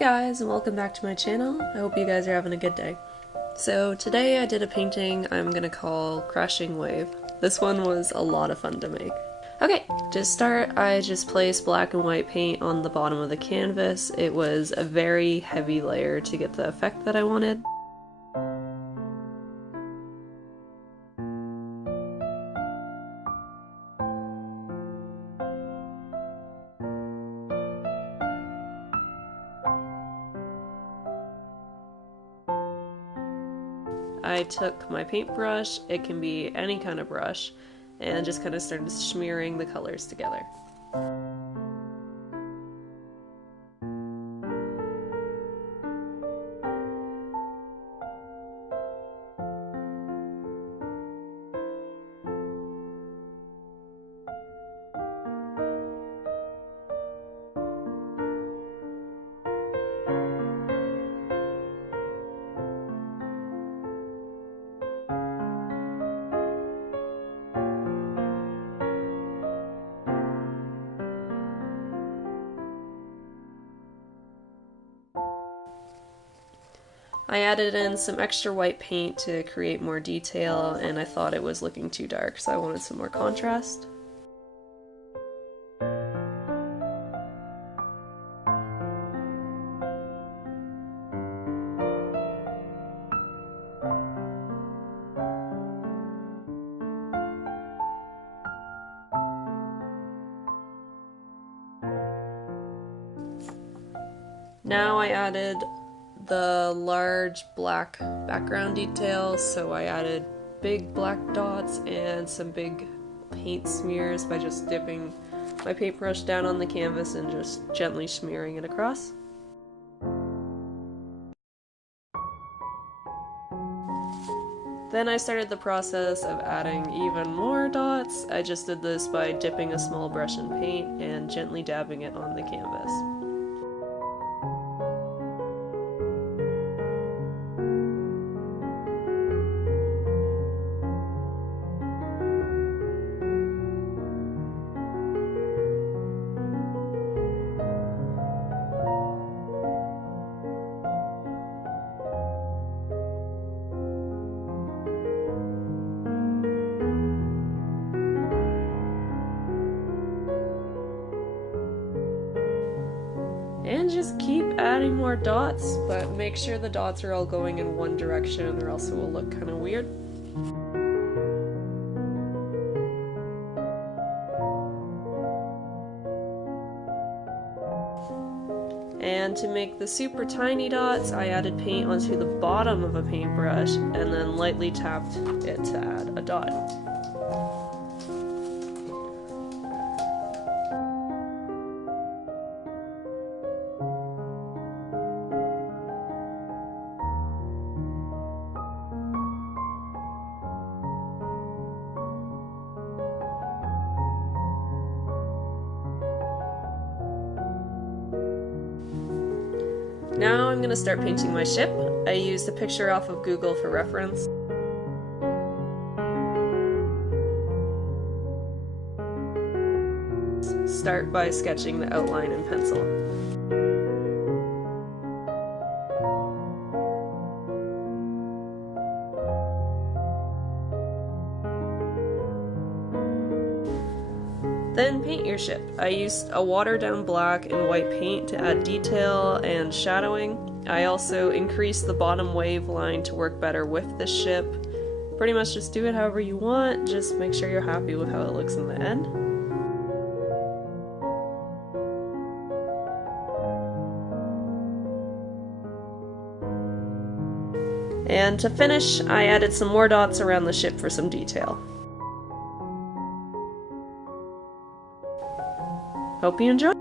guys, and welcome back to my channel. I hope you guys are having a good day. So today I did a painting I'm gonna call Crashing Wave. This one was a lot of fun to make. Okay, to start I just placed black and white paint on the bottom of the canvas. It was a very heavy layer to get the effect that I wanted. I took my paintbrush, it can be any kind of brush, and just kind of started smearing the colors together. I added in some extra white paint to create more detail, and I thought it was looking too dark, so I wanted some more contrast. Now I added the large black background details, so I added big black dots and some big paint smears by just dipping my paintbrush down on the canvas and just gently smearing it across. Then I started the process of adding even more dots. I just did this by dipping a small brush in paint and gently dabbing it on the canvas. And just keep adding more dots, but make sure the dots are all going in one direction or else it will look kind of weird. And to make the super tiny dots, I added paint onto the bottom of a paintbrush and then lightly tapped it to add a dot. Now I'm going to start painting my ship. I used a picture off of Google for reference. Start by sketching the outline in pencil. Then paint your ship. I used a watered down black and white paint to add detail and shadowing. I also increased the bottom wave line to work better with the ship. Pretty much just do it however you want, just make sure you're happy with how it looks in the end. And to finish, I added some more dots around the ship for some detail. Hope you enjoy!